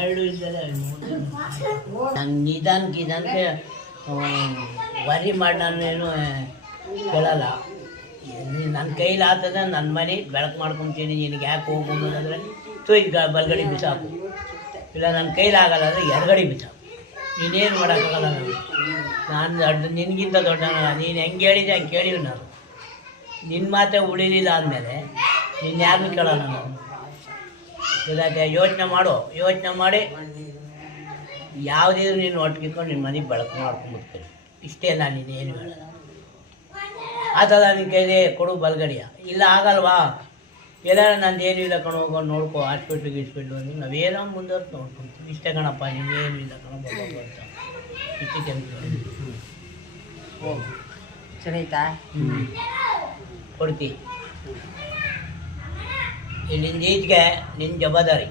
ಎರಡು ಇದ್ದಾರೆ ನಂಗೆ ನಿಧಾನಕ್ಕೆ ವರಿ ಮಾಡಿ ನಾನೇನು ಕೇಳಲ್ಲ. ನನ್ನ ಕೈಲಿ ಆಗ್ತದೆ, ನನ್ನ ಮನೆ ಬೆಳಕು ಮಾಡ್ಕೊತೀನಿ, ನಿನಗೆ ಯಾಕೆ ಹೋಗ್ಬೋದಂದರೆ ಈಗ ಬಲ್ಗಡಿ ಬಿಸಾಕು, ಇಲ್ಲ ನನ್ನ ಕೈಲಾಗಲ್ಲ ಅಂದರೆ ಎಡಗಡೆ ಬಿಸಾಕು. ನೀನೇನು ಮಾಡೋಕ್ಕಾಗಲ್ಲ. ನಾನು ನಿನಗಿಂತ ದೊಡ್ಡನಲ್ಲ, ನೀನು ಹೆಂಗೆ ಹೇಳಿದೆ ಹಂಗೆ ಕೇಳಿವಿ ನಾನು. ನಿನ್ನ ಮಾತೇ ಉಳಿಲಿಲ್ಲ ಆದಮೇಲೆ ನಿನ್ನ ಯಾರನ್ನೂ ಕೇಳೋಣ ನಾನು. ಇದಾಕೆ ಯೋಚನೆ ಮಾಡಿ ಯಾವುದಿದ್ರು ನೀನು ಒಟ್ಟಿಗೆಕೊಂಡು ನಿನ್ನ ಮನೆಗೆ ಬೆಳಕು ಮಾಡ್ಕೊಂಡ್ಬಿಡ್ತೀನಿ. ಇಷ್ಟೇ, ನಾನು ನೀನೇನು ಹೇಳೋಲ್ಲ. ಆತದ ನಿನ್ನ ಕೈಲಿ ಕೊಡು ಬಲ್ಗಡಿಯ, ಇಲ್ಲ ಆಗಲ್ವಾ ಎಲ್ಲಾರ ನಂದು ಏನೂ ಇಲ್ಲ ಕಣ, ಹೋಗೋ ನೋಡ್ಕೊ, ಹಾಸ್ಪಿಟ್ಲಿಗೆ ಅಂದ್ರೆ ನಾವೇನೋ ಮುಂದುವರ್ತು ನೋಡ್ಕೊಳ್ತೀವಿ. ಇಷ್ಟೇ ಕಣಪ್ಪ, ನೀನೇನು ಇಲ್ಲ ಕಣ ಅಂತ ಇಷ್ಟೇ ಸರಿತಾ ಕೊಡ್ತೀವಿ. ಇಲ್ಲಿಂದ ಈಚೆಗೆ ನಿನ್ನ ಜವಾಬ್ದಾರಿ.